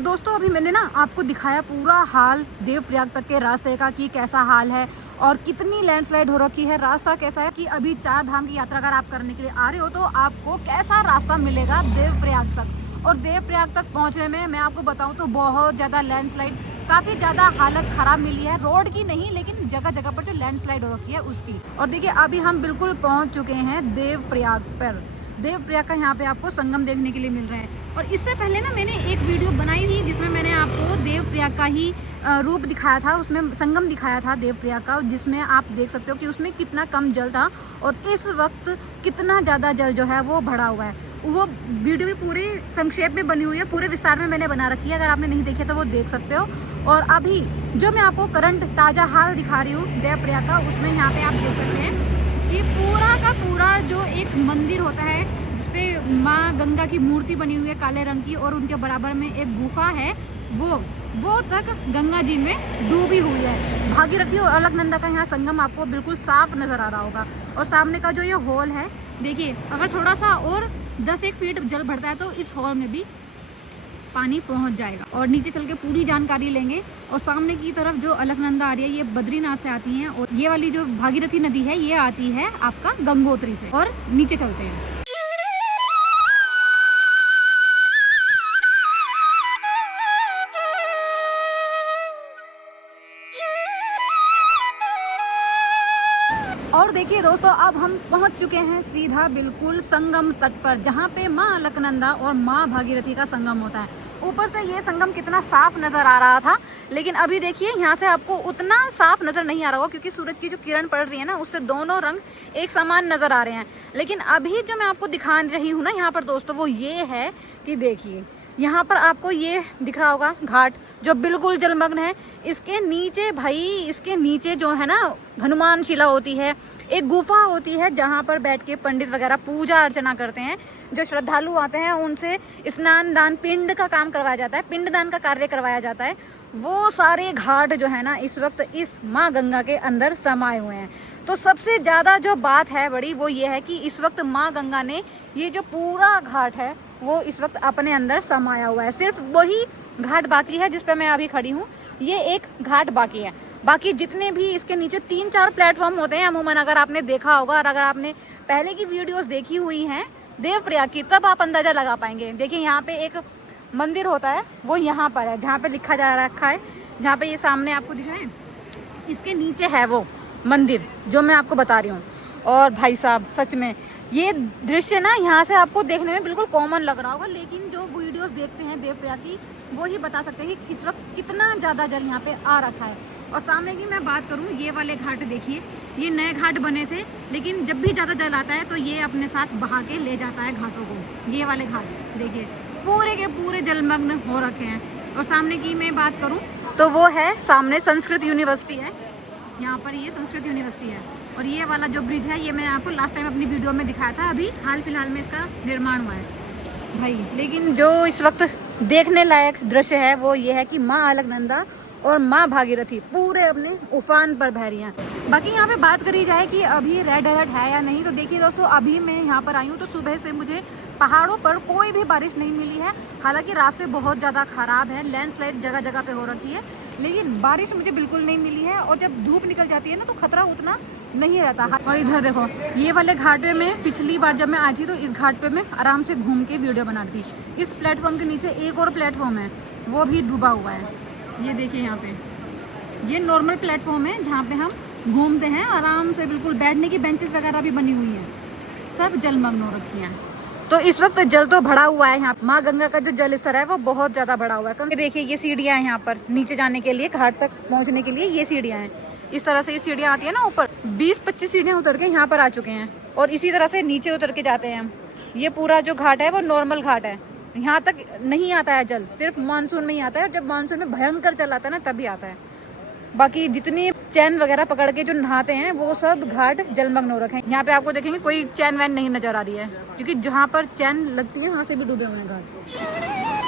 दोस्तों अभी मैंने ना आपको दिखाया पूरा हाल देवप्रयाग तक के रास्ते का कि कैसा हाल है और कितनी लैंडस्लाइड हो रखी है, रास्ता कैसा है, कि अभी 4 धाम की यात्रा अगर आप करने के लिए आ रहे हो तो आपको कैसा रास्ता मिलेगा देवप्रयाग तक। और देवप्रयाग तक पहुंचने में मैं आपको बताऊं तो बहुत ज़्यादा लैंडस्लाइड, काफ़ी ज़्यादा हालत ख़राब मिली है, रोड की नहीं लेकिन जगह जगह पर जो लैंडस्लाइड हो रखी है उसकी। और देखिए अभी हम बिल्कुल पहुँच चुके हैं देवप्रयाग पर। देवप्रयाग का यहाँ पे आपको संगम देखने के लिए मिल रहा है। और इससे पहले ना मैंने एक वीडियो बनाई थी जिसमें मैंने आपको देवप्रयाग का ही रूप दिखाया था, उसमें संगम दिखाया था देवप्रयाग का, जिसमें आप देख सकते हो कि उसमें कितना कम जल था और इस वक्त कितना ज़्यादा जल जो है वो बढ़ा हुआ है। वो वीडियो भी पूरी संक्षेप में बनी हुई है, पूरे विस्तार में मैंने बना रखी है, अगर आपने नहीं देखी तो वो देख सकते हो। और अभी जो मैं आपको करंट ताज़ा हाल दिखा रही हूँ देवप्रयाग का, उसमें यहाँ पे आप देख सकते हैं कि पूरा का पूरा जो एक मंदिर होता है जिसपे माँ गंगा की मूर्ति बनी हुई है काले रंग की, और उनके बराबर में एक गुफा है, वो तक गंगा जी में डूबी हुई है। भागीरथी और अलकनंदा का यहाँ संगम आपको बिल्कुल साफ नजर आ रहा होगा। और सामने का जो ये हॉल है, देखिए अगर थोड़ा सा और 10-1 फीट जल बढ़ता है तो इस हॉल में भी पानी पहुंच जाएगा। और नीचे चल के पूरी जानकारी लेंगे। और सामने की तरफ जो अलकनंदा आ रही है ये बद्रीनाथ से आती हैं, और ये वाली जो भागीरथी नदी है ये आती है आपका गंगोत्री से। और नीचे चलते हैं। और देखिए दोस्तों अब हम पहुंच चुके हैं सीधा बिल्कुल संगम तट पर, जहां पे माँ अलकनंदा और माँ भागीरथी का संगम होता है। ऊपर से ये संगम कितना साफ नजर आ रहा था, लेकिन अभी देखिए यहाँ से आपको उतना साफ नजर नहीं आ रहा होगा क्योंकि सूरज की जो किरण पड़ रही है ना उससे दोनों रंग एक समान नजर आ रहे हैं। लेकिन अभी जो मैं आपको दिखा रही हूँ ना यहाँ पर दोस्तों, वो ये है कि देखिए यहाँ पर आपको ये दिख रहा होगा घाट जो बिल्कुल जलमग्न है। इसके नीचे भाई, इसके नीचे जो है ना हनुमान शिला होती है, एक गुफा होती है जहाँ पर बैठ के पंडित वगैरह पूजा अर्चना करते हैं। जो श्रद्धालु आते हैं उनसे स्नान दान पिंड का काम करवाया जाता है, पिंडदान का कार्य करवाया जाता है। वो सारे घाट जो है ना इस वक्त इस माँ गंगा के अंदर समाये हुए हैं। तो सबसे ज़्यादा जो बात है बड़ी वो ये है कि इस वक्त माँ गंगा ने ये जो पूरा घाट है वो इस वक्त अपने अंदर समाया हुआ है। सिर्फ वही घाट बाकी है जिस पे मैं अभी खड़ी हूँ, ये एक घाट बाकी है। बाकी जितने भी इसके नीचे 3-4 प्लेटफॉर्म होते हैं अमूमन, अगर आपने देखा होगा और अगर आपने पहले की वीडियोस देखी हुई हैं देवप्रयाग की, तब आप अंदाजा लगा पाएंगे। देखिए यहाँ पे एक मंदिर होता है, वो यहाँ पर है जहाँ पे लिखा जा रखा है, जहाँ पे ये सामने आपको दिख रहा है, इसके नीचे है वो मंदिर जो मैं आपको बता रही हूँ। और भाई साहब सच में ये दृश्य ना यहाँ से आपको देखने में बिल्कुल कॉमन लग रहा होगा, लेकिन जो वीडियोस देखते हैं देवप्रयाग की वो ही बता सकते हैं कि इस वक्त कितना ज़्यादा जल यहाँ पे आ रखा है। और सामने की मैं बात करूँ, ये वाले घाट देखिए, ये नए घाट बने थे, लेकिन जब भी ज़्यादा जल आता है तो ये अपने साथ बहा के ले जाता है घाटों को। ये वाले घाट देखिए पूरे के पूरे जलमग्न हो रखे हैं। और सामने की मैं बात करूँ तो वो है सामने संस्कृत यूनिवर्सिटी है, यहाँ पर ये संस्कृत यूनिवर्सिटी है। और ये वाला जो ब्रिज है ये मैं आपको लास्ट टाइम अपनी वीडियो में दिखाया था, अभी हाल फिलहाल में इसका निर्माण हुआ है भाई। लेकिन जो इस वक्त देखने लायक दृश्य है वो ये है कि माँ अलकनंदा और माँ भागीरथी पूरे अपने उफान पर बह रही हैं। बाकी यहाँ पे बात करी जाए कि अभी रेड अलर्ट है या नहीं, तो देखिए दोस्तों अभी मैं यहाँ पर आई हूँ तो सुबह से मुझे पहाड़ों पर कोई भी बारिश नहीं मिली है। हालांकि रास्ते बहुत ज़्यादा ख़राब है, लैंडस्लाइड जगह जगह पे हो रखी है, लेकिन बारिश मुझे बिल्कुल नहीं मिली है। और जब धूप निकल जाती है ना तो खतरा उतना नहीं रहता। और इधर देखो ये वाले घाट पे मैं पिछली बार जब मैं आई थी तो इस घाट पे मैं आराम से घूम के वीडियो बना रही थी। इस प्लेटफॉर्म के नीचे एक और प्लेटफॉर्म है, वो भी डूबा हुआ है। ये देखिए यहाँ पे ये नॉर्मल प्लेटफॉर्म है जहाँ पे हम घूमते हैं आराम से, बिल्कुल बैठने की बेंचेस वगैरह भी बनी हुई हैं, सब जलमग्न हो रखी हैं। तो इस वक्त जल तो बढ़ा हुआ है यहाँ, माँ गंगा का जो जल स्तर है वो बहुत ज्यादा बढ़ा हुआ है। देखिए ये सीढ़ियाँ हैं यहाँ पर नीचे जाने के लिए, घाट तक पहुँचने के लिए ये सीढ़ियाँ हैं। इस तरह से ये सीढ़ियाँ आती है ना ऊपर, 20-25 सीढ़ियाँ उतर के यहाँ पर आ चुके हैं। और इसी तरह से नीचे उतर के जाते हैं हम। ये पूरा जो घाट है वो नॉर्मल घाट है, यहाँ तक नहीं आता है जल, सिर्फ मानसून में ही आता है। जब मानसून में भयंकर जल आता है ना तभी आता है। बाकी जितनी चैन वगैरह पकड़ के जो नहाते हैं वो सब घाट जलमग्न हो रखे हैं। यहाँ पे आपको देखेंगे कोई चैन वैन नहीं नजर आ रही है, क्योंकि जहाँ पर चैन लगती है वहाँ से भी डूबे हुए हैं घाट।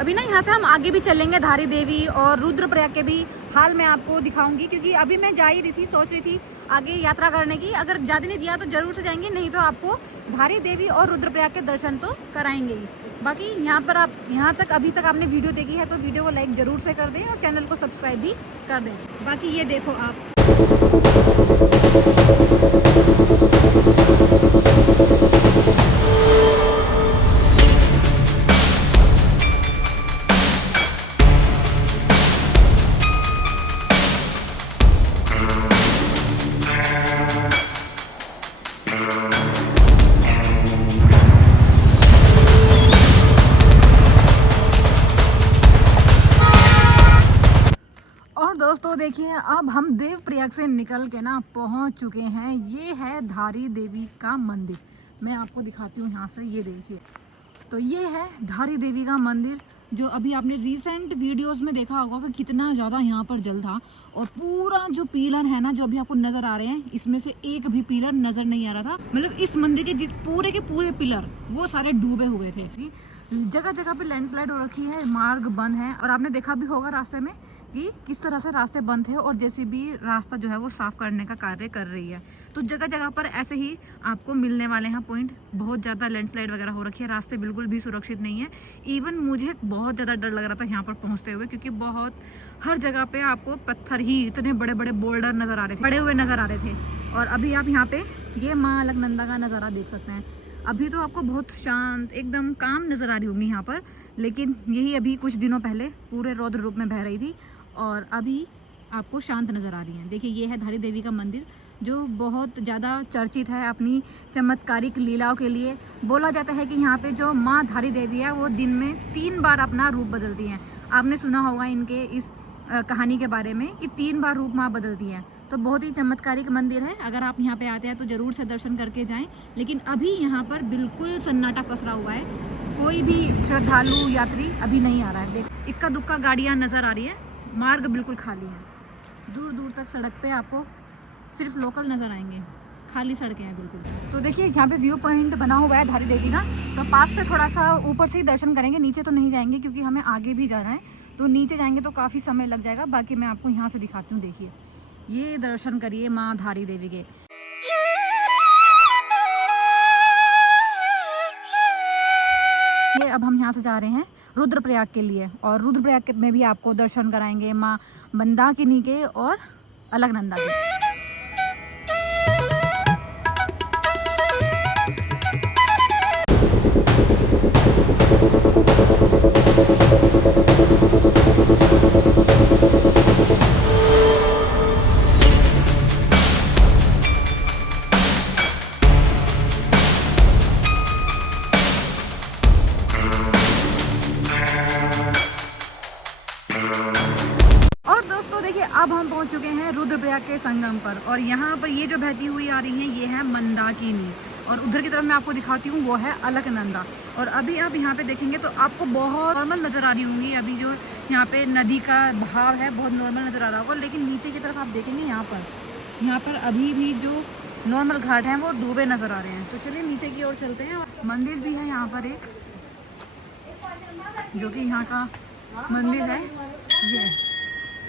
अभी ना यहाँ से हम आगे भी चलेंगे, धारी देवी और रुद्रप्रयाग के भी हाल मैं आपको दिखाऊंगी, क्योंकि अभी मैं जा ही रही थी, सोच रही थी आगे यात्रा करने की। अगर ज़्यादा नहीं दिया तो जरूर से जाएंगे, नहीं तो आपको धारी देवी और रुद्रप्रयाग के दर्शन तो कराएंगे ही। बाकी यहाँ पर आप अभी तक आपने वीडियो देखी है तो वीडियो को लाइक ज़रूर से कर दें और चैनल को सब्सक्राइब भी कर दें। बाकी ये देखो आप, दोस्तों देखिए अब हम देवप्रयाग से निकल के ना पहुंच चुके हैं। ये है धारी देवी का मंदिर, मैं आपको दिखाती हूँ यहाँ से। ये देखिए, तो ये है धारी देवी का मंदिर, जो अभी आपने रिसेंट वीडियोस में देखा होगा कि कितना ज़्यादा यहाँ पर जल था। और पूरा जो पिलर है ना, जो अभी आपको नज़र आ रहे हैं, इसमें से एक भी पिलर नज़र नहीं आ रहा था। मतलब इस मंदिर के पूरे पिलर वो सारे डूबे हुए थे। जगह जगह पे लैंडस्लाइड हो रखी है, मार्ग बंद है। और आपने देखा भी होगा रास्ते में कि किस तरह से रास्ते बंद थे और जैसे भी रास्ता जो है वो साफ करने का कार्य कर रही है। तो जगह जगह पर ऐसे ही आपको मिलने वाले हैं पॉइंट। बहुत ज़्यादा लैंडस्लाइड वगैरह हो रखी है, रास्ते बिल्कुल भी सुरक्षित नहीं है। इवन मुझे बहुत ज़्यादा डर लग रहा था यहाँ पर पहुँचते हुए, क्योंकि बहुत हर जगह पे आपको पत्थर ही, इतने बड़े बड़े बोल्डर नज़र आ रहे थे, पड़े हुए नज़र आ रहे थे। और अभी आप यहाँ पे ये माँ अलकनंदा का नज़ारा देख सकते हैं। अभी तो आपको बहुत शांत एकदम काम नज़र आ रही होगी यहाँ पर, लेकिन यही अभी कुछ दिनों पहले पूरे रौद्र रूप में बह रही थी और अभी आपको शांत नज़र आ रही है। देखिए ये है धारी देवी का मंदिर, जो बहुत ज़्यादा चर्चित है अपनी चमत्कारिक लीलाओं के लिए। बोला जाता है कि यहाँ पे जो माँ धारी देवी है वो दिन में 3 बार अपना रूप बदलती हैं। आपने सुना होगा इनके इस कहानी के बारे में कि 3 बार रूप माँ बदलती हैं। तो बहुत ही चमत्कारिक मंदिर है। अगर आप यहाँ पे आते हैं तो ज़रूर से दर्शन करके जाएं। लेकिन अभी यहाँ पर बिल्कुल सन्नाटा पसरा हुआ है, कोई भी श्रद्धालु यात्री अभी नहीं आ रहा है। देख, इक्का दुक्का गाड़ियाँ नज़र आ रही हैं, मार्ग बिल्कुल खाली है। दूर दूर तक सड़क पे आपको सिर्फ लोकल नज़र आएंगे, खाली सड़कें हैं बिल्कुल। तो देखिए यहाँ पे व्यू पॉइंट बना हुआ है धारी देवी का। तो पास से थोड़ा सा ऊपर से ही दर्शन करेंगे, नीचे तो नहीं जाएंगे क्योंकि हमें आगे भी जाना है। तो नीचे जाएंगे तो काफ़ी समय लग जाएगा। बाकी मैं आपको यहाँ से दिखाती हूँ। देखिए ये दर्शन करिए माँ धारी देवी के। ये अब हम यहाँ से जा रहे हैं रुद्रप्रयाग के लिए, और रुद्रप्रयाग में भी आपको दर्शन कराएंगे माँ मंदाकिनी के और अलकनंदा के। अब हम पहुंच चुके हैं रुद्रप्रयाग के संगम पर, और यहाँ पर ये जो बहती हुई आ रही है ये है मंदाकिनी, और उधर की तरफ मैं आपको दिखाती हूँ वो है अलकनंदा। और अभी आप यहाँ पे देखेंगे तो आपको बहुत नॉर्मल नज़र आ रही होंगी। अभी जो यहाँ पे नदी का बहाव है बहुत नॉर्मल नज़र आ रहा होगा, लेकिन नीचे की तरफ आप देखेंगे यहाँ पर अभी भी जो नॉर्मल घाट हैं वो डूबे नज़र आ रहे हैं। तो चलिए नीचे की ओर चलते हैं। मंदिर भी है यहाँ पर एक, जो कि यहाँ का मंदिर है ये,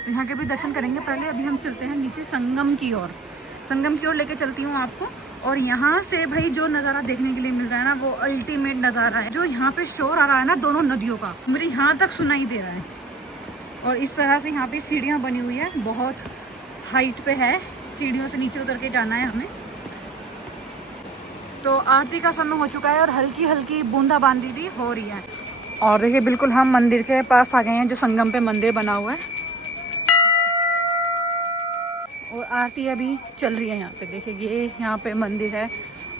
तो यहाँ के भी दर्शन करेंगे। पहले अभी हम चलते हैं नीचे संगम की ओर। संगम की ओर लेके चलती हूँ आपको। और यहाँ से भाई जो नज़ारा देखने के लिए मिलता है ना वो अल्टीमेट नज़ारा है। जो यहाँ पे शोर आ रहा है ना दोनों नदियों का, मुझे यहाँ तक सुनाई दे रहा है। और इस तरह से यहाँ पे सीढ़ियाँ बनी हुई है, बहुत हाइट पे है, सीढ़ियों से नीचे उतर के जाना है हमें। तो आरती का समय हो चुका है और हल्की हल्की बूंदाबांदी भी हो रही है। और देखिए बिल्कुल हम मंदिर के पास आ गए हैं, जो संगम पे मंदिर बना हुआ है, और आरती अभी चल रही है यहाँ पे। देखिए ये यहाँ पे मंदिर है,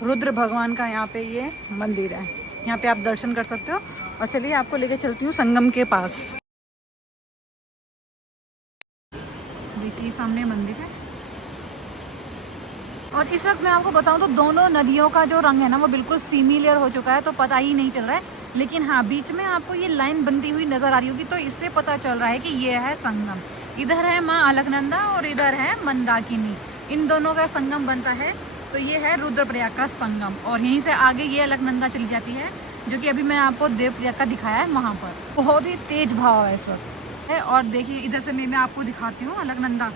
रुद्र भगवान का यहाँ पे ये मंदिर है। यहाँ पे आप दर्शन कर सकते हो। और चलिए आपको लेके चलती हूँ संगम के पास। देखिए सामने मंदिर है। और इस वक्त मैं आपको बताऊँ तो दोनों नदियों का जो रंग है ना वो बिल्कुल सिमिलर हो चुका है, तो पता ही नहीं चल रहा है। लेकिन हाँ बीच में आपको ये लाइन बनती हुई नजर आ रही होगी, तो इससे पता चल रहा है कि ये है संगम। इधर है माँ अलकनंदा और इधर है मंदाकिनी, इन दोनों का संगम बनता है। तो ये है रुद्रप्रयाग का संगम, और यहीं से आगे ये अलकनंदा चली जाती है, जो कि अभी मैं आपको देवप्रयाग का दिखाया है। वहाँ पर बहुत ही तेज भाव है इस वक्त है। और देखिए इधर से मैं आपको दिखाती हूँ अलकनंदा।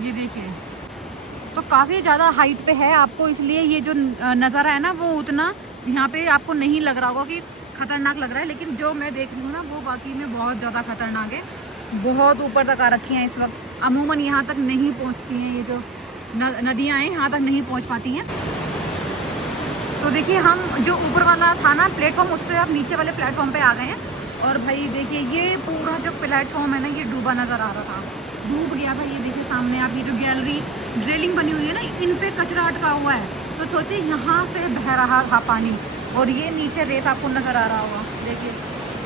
ये देखिए, तो काफ़ी ज़्यादा हाइट पे है आपको, इसलिए ये जो नज़ारा है ना वो उतना यहाँ पे आपको नहीं लग रहा होगा कि खतरनाक लग रहा है, लेकिन जो मैं देख रही हूँ ना वो बाकी में बहुत ज़्यादा खतरनाक है। बहुत ऊपर तक आ रखी हैं इस वक्त, अमूमन यहाँ तक नहीं पहुँचती हैं, ये जो नदियाँ हैं यहाँ तक नहीं पहुँच पाती हैं। तो देखिए हम जो ऊपर वाला था ना प्लेटफॉर्म, उससे अब नीचे वाले प्लेटफॉर्म पे आ गए हैं। और भाई देखिए ये पूरा जो प्लेटफॉर्म है ना ये डूबा नज़र आ रहा था, डूब गया था। ये देखिए सामने आप, ये जो गैलरी रेलिंग बनी हुई है ना इन पे कचरा अटका हुआ है, तो सोचिए यहाँ से बह रहा था पानी और ये नीचे रेत आपको नज़र आ रहा होगा। देखिए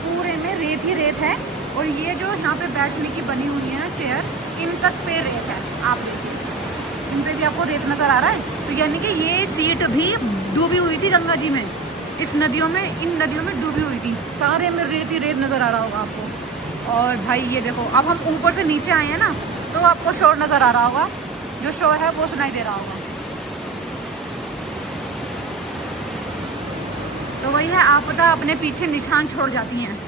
पूरे में रेत ही रेत है, और ये जो यहाँ पे बैठने की बनी हुई है ना चेयर, इन तक पे रेत है। आप देखिए इन पे भी आपको रेत नज़र आ रहा है, तो यानी कि ये सीट भी डूबी हुई थी गंगा जी में, इस नदियों में, इन नदियों में डूबी हुई थी, सारे में रेत ही रेत नज़र आ रहा होगा आपको। और भाई ये देखो अब हम ऊपर से नीचे आए हैं ना तो आपको शोर नज़र आ रहा होगा, जो शोर है वो सुनाई दे रहा होगा। तो वही है, आपदा अपने पीछे निशान छोड़ जाती हैं।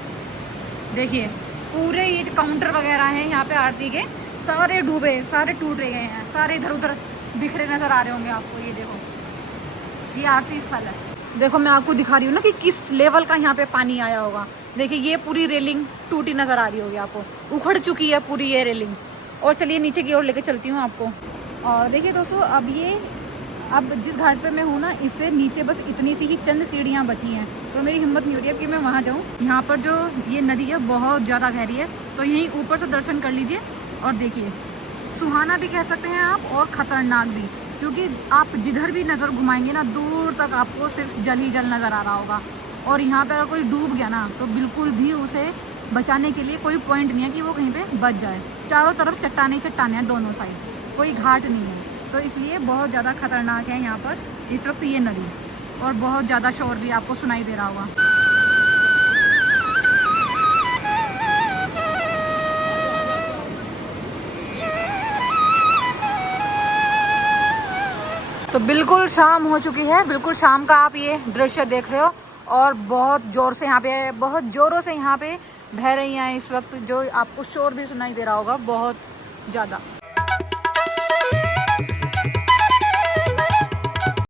देखिए पूरे ये जो काउंटर वगैरह हैं यहाँ पे आरती के, सारे डूबे, सारे टूट गए हैं, सारे इधर उधर बिखरे नज़र आ रहे होंगे आपको। ये देखो ये आरती स्थल है। देखो मैं आपको दिखा रही हूँ ना कि किस लेवल का यहाँ पे पानी आया होगा। देखिए ये पूरी रेलिंग टूटी नज़र आ रही होगी आपको, उखड़ चुकी है पूरी ये रेलिंग। और चलिए नीचे की ओर लेके चलती हूँ आपको। और देखिए दोस्तों अब जिस घाट पे मैं हूँ ना, इससे नीचे बस इतनी सी ही चंद सीढ़ियाँ बची हैं, तो मेरी हिम्मत नहीं हो रही है कि मैं वहाँ जाऊँ। यहाँ पर जो ये नदी है बहुत ज़्यादा गहरी है, तो यहीं ऊपर से दर्शन कर लीजिए। और देखिए सुहाना भी कह सकते हैं आप और ख़तरनाक भी, क्योंकि आप जिधर भी नज़र घुमाएंगे ना दूर तक आपको सिर्फ जल ही जल नज़र आ रहा होगा। और यहाँ पे अगर कोई डूब गया ना तो बिल्कुल भी उसे बचाने के लिए कोई पॉइंट नहीं है कि वो कहीं पे बच जाए। चारों तरफ चट्टाने चट्टाने हैं दोनों साइड, कोई घाट नहीं है, तो इसलिए बहुत ज़्यादा खतरनाक है यहाँ पर इस वक्त ये नदी। और बहुत ज़्यादा शोर भी आपको सुनाई दे रहा होगा। तो बिल्कुल शाम हो चुकी है, बिल्कुल शाम का आप ये दृश्य देख रहे हो। और बहुत ज़ोर से यहाँ पे, बहुत ज़ोरों से यहाँ पे बह रही हैं इस वक्त, जो आपको शोर भी सुनाई दे रहा होगा बहुत ज़्यादा।